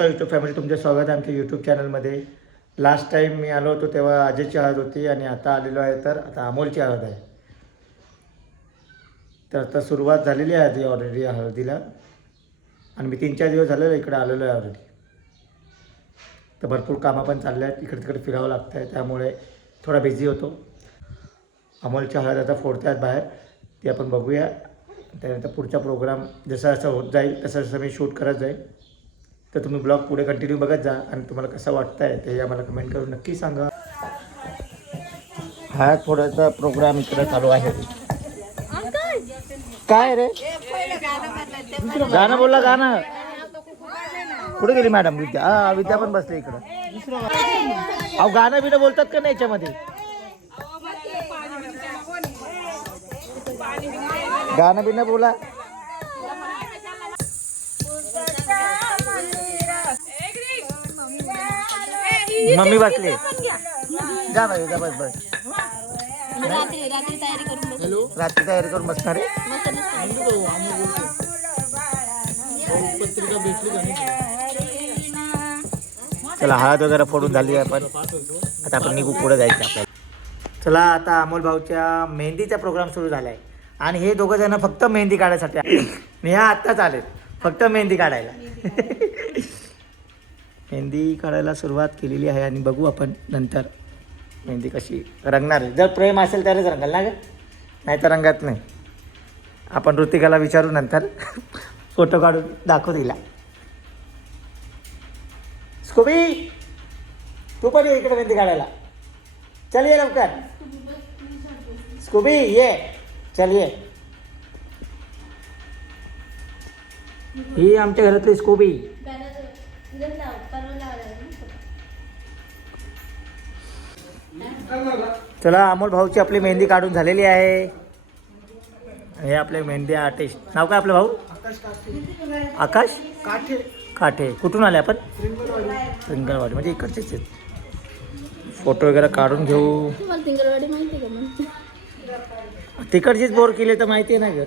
नमस्कार YouTube family, तुमचे स्वागत आहे आमच्या यूट्यूब चॅनलमध्ये. लास्ट टाईम मी आलो होतो तेव्हा अजयची हळद होती आणि आता आलेलो आहे तर आता अमोलची हळद आहे. तर आता सुरुवात झालेली आहे आधी ऑलरेडी हळदीला आणि मी 3-4 दिवस झालेलो इकडे आलेलो आहे ऑलरेडी. तर भरपूर कामं पण चालले आहेत, इकडे तिकडे फिरावं लागतं आहे, त्यामुळे थोडा बिझी होतो. अमोलची हळद आता फोडत आहेत बाहेर, ती आपण बघूया. त्यानंतर पुढचा प्रोग्राम जसं जसं होत जाईल तसं जसं मी शूट करत जाईल. तर तुम्ही ब्लॉग पुढे कंटिन्यू बघत जा आणि तुम्हाला कसं वाटतं आहे ते आम्हाला कमेंट करून नक्की सांगा. हा थोडासा प्रोग्राम इकडे चालू आहे. काय रे गाणं बोलला, गाणं कुठे गेली मॅडम? विद्या, हा विद्या पण बसले इकडं. अहो गाणं बिणं बोलतात का नाही याच्यामध्ये? गाणं बिणं बोला. मम्मी बसले, जा बाई जा, बस बस. रात्री तयारी करून बसणार आहे. चला हळद वगैरे फोडून झाली आहे, पण आता आपण निघू, पुढे जायचं आपल्याला. चला आता अमोल भाऊच्या मेहंदीचा प्रोग्राम सुरू झाला आहे आणि हे दोघं जण फक्त मेहंदी काढायसाठी आले. नेहा आत्ताच आलेत फक्त मेहंदी काढायला. मेहंदी काढायला सुरुवात केलेली आहे आणि बघू आपण नंतर मेहंदी कशी रंगणार आहे. जर प्रेम असेल तरच रंगाल ना ग, नाही तर रंगात नाही. आपण ऋतिकाला विचारू नंतर, फोटो काढून दाखवू तिला. स्कूबी तू पण ये इकडे मेहंदी काढायला. चल ये लवकर स्कूबी, ये चल ये. ही आमच्या घरातली स्कूबी. चला अमोल भाऊची आपली मेहंदी काढून झालेली आहे. हे आपले मेहंदी आर्टिस्ट. नाव काय आपलं भाऊ? आकाश काठे. काठे कुठून आले आपण? रिंगणवाडी, म्हणजे इकडचेच आहेत. फोटो वगैरे काढून घेऊ. तिकडचीच बोर केले तर माहिती आहे ना घर.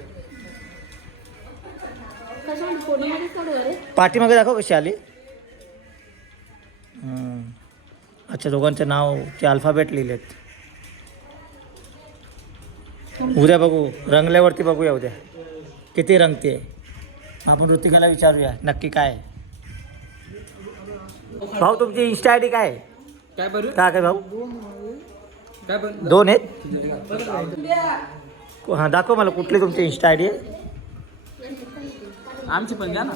पाठीमागे दाखव कशी आली. अच्छा, दोघांचं नावचे अल्फाबेट लिहिलेत. उद्या बघू, रंगल्यावरती बघूया उद्या किती रंगते. आपण ऋतिकाला विचारूया नक्की काय. भाऊ तुमची इंस्टा आय डी काय आहे? काय भाऊ? 2 आहेत. हां दाखव मला, कुठली तुमची इंस्टा आय डी आहे? आमची पण घ्या ना.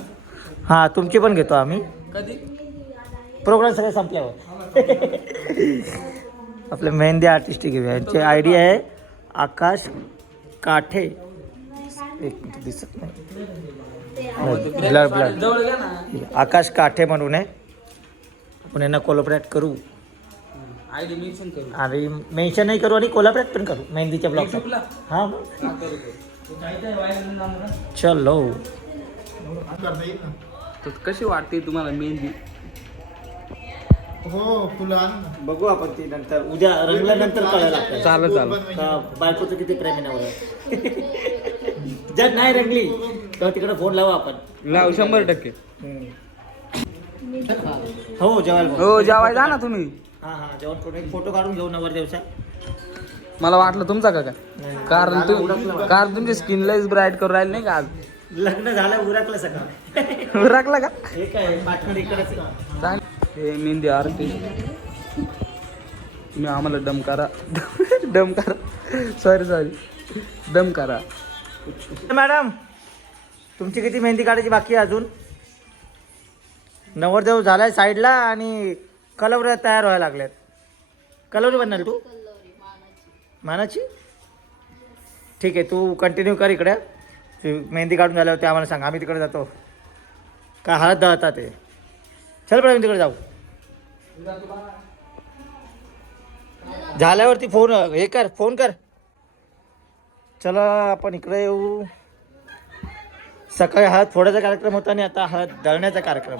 हां तुमची पण घेतो आम्ही कधी प्रोग्राम सगळं संपल्यावर. आपले मेहंदी आर्टिस्ट घेऊया. यांची आय डी आहे आकाश काठे. एक मिनिट दिसत नाही, ब्लड ब्लड. जवळ घ्या ना. आकाश काठे म्हणून आहे. आपण यांना कोलॅबरेट करू आयडी मेन्शन करू आणि मेन्शन नाही करू आणि कोलॅबरेट पण करू मेहंदीच्या ब्लॉग. हां चलो. तर कशी वाटते तुम्हाला मेहंदी? हो फुलं बघू आपण ती नंतर, उद्या रंगल्यानंतर कळायला लागतं. चालेल चालेल. बायकोचं किती प्रेम आहे नवऱ्यावर. जर नाही रंगली तेव्हा तिकडे फोन लावू आपण. लाव 100%. हो जेवायला हो जेवाय जा ना तुम्ही. हां हां जेवण करून एक फोटो काढून घेऊ नवरदेवचा. मला वाटलं तुमचा का काय, कारण तुमची स्किन लईच ब्राईट करून राहील नाही का आज. लग्न झालं उरकलं सगळं. राखला का? हे काय पार्टनर इकडेच. हे मेहंदी आर्टिस्ट. तुम्ही आम्हाला डम करा. सॉरी डम करा. मॅडम तुमची किती मेहंदी काढायची बाकी आहे अजून? नवरदेव झालाय साईडला आणि कलवऱ्या तयार व्हायला लागल्यात. कलवरी बनणार तू? मानाची? ठीक आहे, तू कंटिन्यू कर इकडे. मेहंदी काढून झाल्यावरती आम्हाला सांग, आम्ही तिकडे जातो. काय हळद दळतात ते. चल बरं तिकडे जाऊ. झाल्यावरती फोन हे कर, फोन कर. चला आपण इकडे येऊ. सकाळी हळद फोडायचा कार्यक्रम होता आणि आता हळद दळण्याचा कार्यक्रम.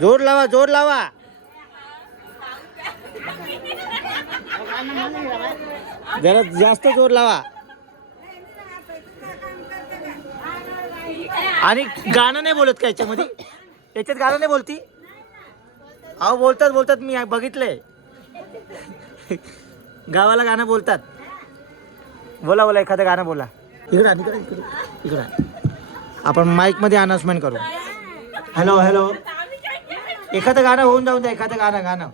जोर लावा, जोर लावा. जरा जास्त जोर लावा. आणि गाणं नाही बोलत का याच्यामध्ये? याच्यात गाणं नाही बोलती? अहो बोलतात बोलतात, मी बघितलंय. गावाला गाणं बोलतात. बोला बोला, एखादं गाणं बोला. इकडे इकडे इकडे इकडे. आपण माईकमध्ये अनाउन्समेंट करू. हॅलो हॅलो, एखादं गाणं होऊन जाऊन द्या, एखादं गाणं.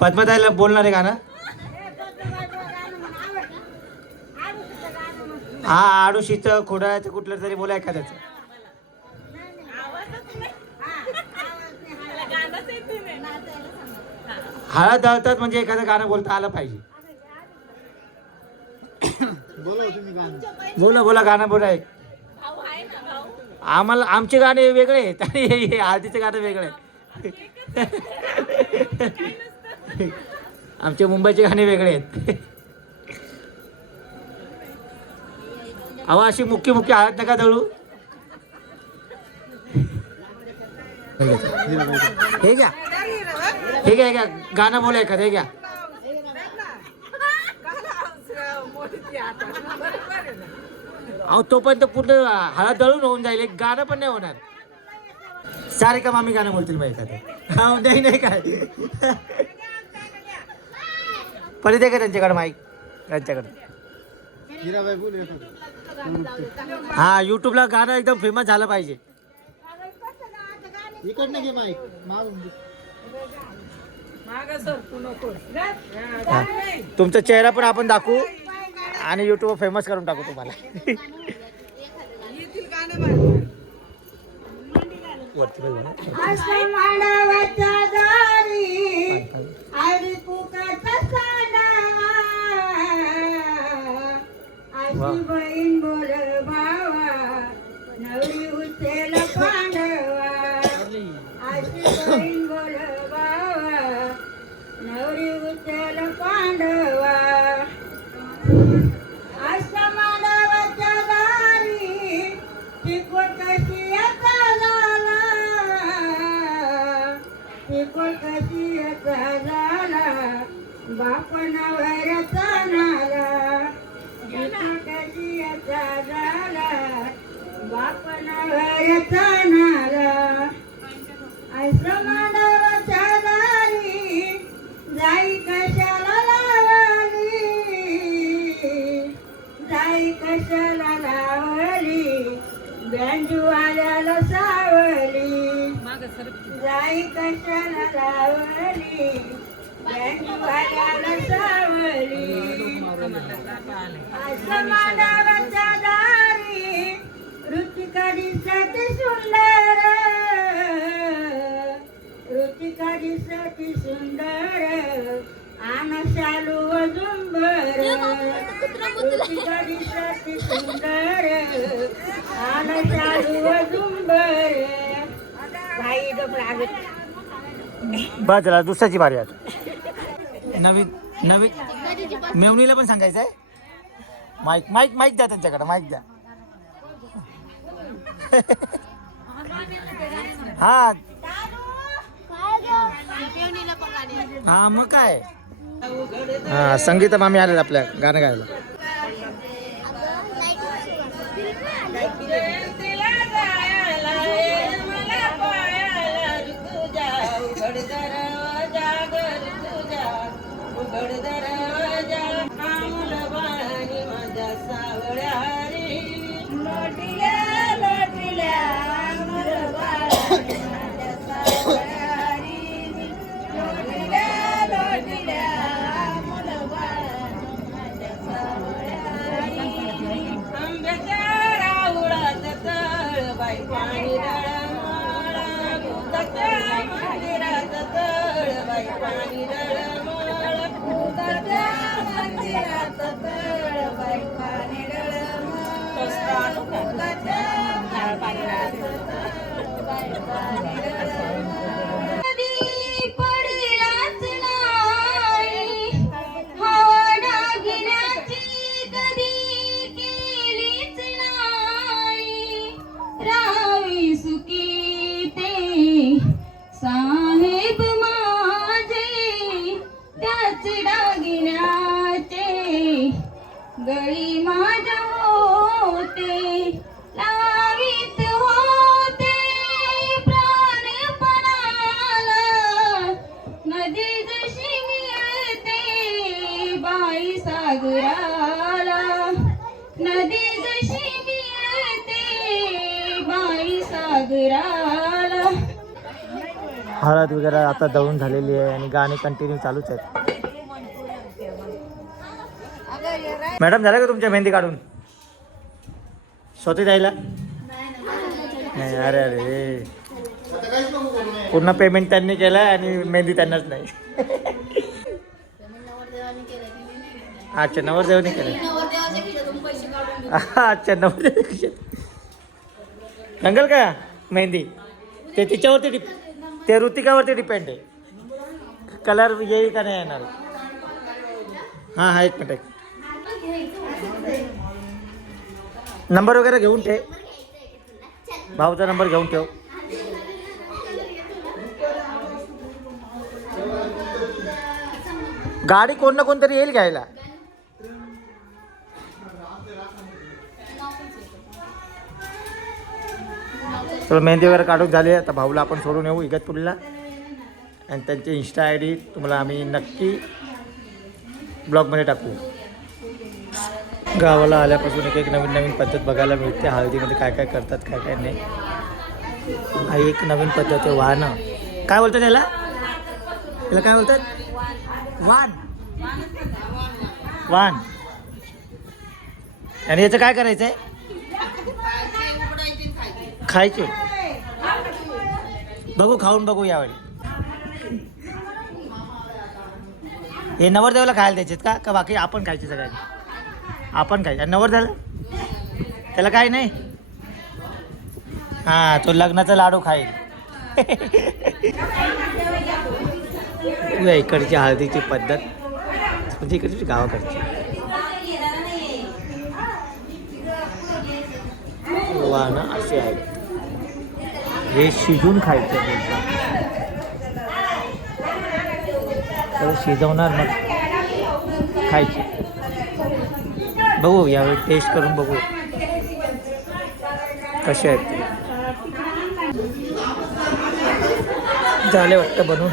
पद्मताईला बोलणार आहे गाणं. हा, आडुशीचं खोडाचं कुठलं तरी बोला एखाद्याचं. हळद दळतात म्हणजे एखादं गाणं बोलता आलं पाहिजे. बोला बोला, गाणं बोला एक. आम्हाला आमचे गाणे वेगळे आहेत आणि हळदीचे गाणं वेगळे आहे. आमचे मुंबईचे गाणे वेगळे आहेत. अहो अशी मुख्य हळद नका दळू. हे घ्या हे घ्या गाणं बोला एखादं. हे घ्या. अहो तोपर्यंत पूर्ण हळद दळून होऊन जाईल, एक गाणं पण नाही होणार. सारे का मामी गाणं बोलतील मग एखादं. हा नाही काय. परत आहे का त्यांच्याकडे माईक? त्यांच्याकडे. हा, युट्यूबला गाणं एकदम फेमस झालं पाहिजे. तुमचा चेहरा पण आपण दाखवू आणि युट्यूब फेमस करून टाकू तुम्हाला. बहीण बोल भावा नवरी उचल पांडवा. अशी बहीण बोल भावा नवरी उचल पांडवा. अशा मानवाच्या दारी चिकोट कशी आता झाला. चिकोट कशी आता झाला. बाप नवऱ्याचा नाला. कशी आता झाला. बाप नवऱ्याचा नाला. असं मानवाच्या दारी जाई कशाला लावली. जाई कशाला लावली. बँजू आल्याला सावली. जाई कशाला लावली. बँजू आल्याला सावली. असं मानवाच्या दारी ऋतिका दिसती सुंदर. ऋतिका दिसती सुंदर. आन शालू झुंबर. ऋतिका दिसती सुंदर. आन शालू झुंबर. भाई बस चला, दुसऱ्याची बारी आता. नवीन मेवणीला पण सांगायचं आहे. माईक द्या त्यांच्याकडे, माईक द्या. हा हा, मग काय. हा, संगीता मामी आले आपल्या गाणं गायला. साहेब माझे त्याच डागिन्याची सागराला. हळद वगैरे आता दळून झालेली आहे आणि गाणे कंटिन्यू चालूच आहेत. मॅडम झालं का तुमच्या मेहंदी काढून स्वतः जायला? नाही. अरे अरे पूर्ण पेमेंट त्यांनी केलं आणि मेहंदी त्यांनाच नाही. अच्छा नवरदेवाने केलं. अच्छा नवरदेव रंगल का मेहंदी? ते तिच्यावरती ते ऋतिकावरती डिपेंड आहे. कलर येईल का नाही येणार. हां हां एक मिनिट. नंबर वगैरे घेऊन ठेव. भाऊचा नंबर घेऊन ठेव. गाडी कोण ना कोणतरी येईल घ्यायला. तर मेहंदी वगैरे काढून झाली. आता भाऊला आपण सोडून येऊ इगतपुरीला आणि त्यांची इंस्टा आय डी तुम्हाला आम्ही नक्की ब्लॉगमध्ये टाकू. गावाला आल्यापासून एक नवीन नवीन पद्धत बघायला मिळते. हळदीमध्ये काय काय करतात काय काय नाही. हा एक नवीन पद्धत आहे वाहनं. काय बोलतात याला? याला काय बोलतात? वाण. वाण. आणि याचं काय करायचं आहे? खायचे. बघू खाऊन बघू यावेळी. हे नवरदेवाला खायला द्यायचे का बाकी आपण खायचे सगळ्यांनी? आपण खायचे. नवरदेवाला त्याला काय नाही. हां तो लग्नाचा लाडू खाईल. इकडची हळदीची पद्धत म्हणजे इकडची गावाकडची वाहनं असे आहेत. हे शिजून खायचं तर शिजवणार मग खायचे. बघू यावेळी टेस्ट करून बघू कसे आहेत. झाले वाटतं बनवून.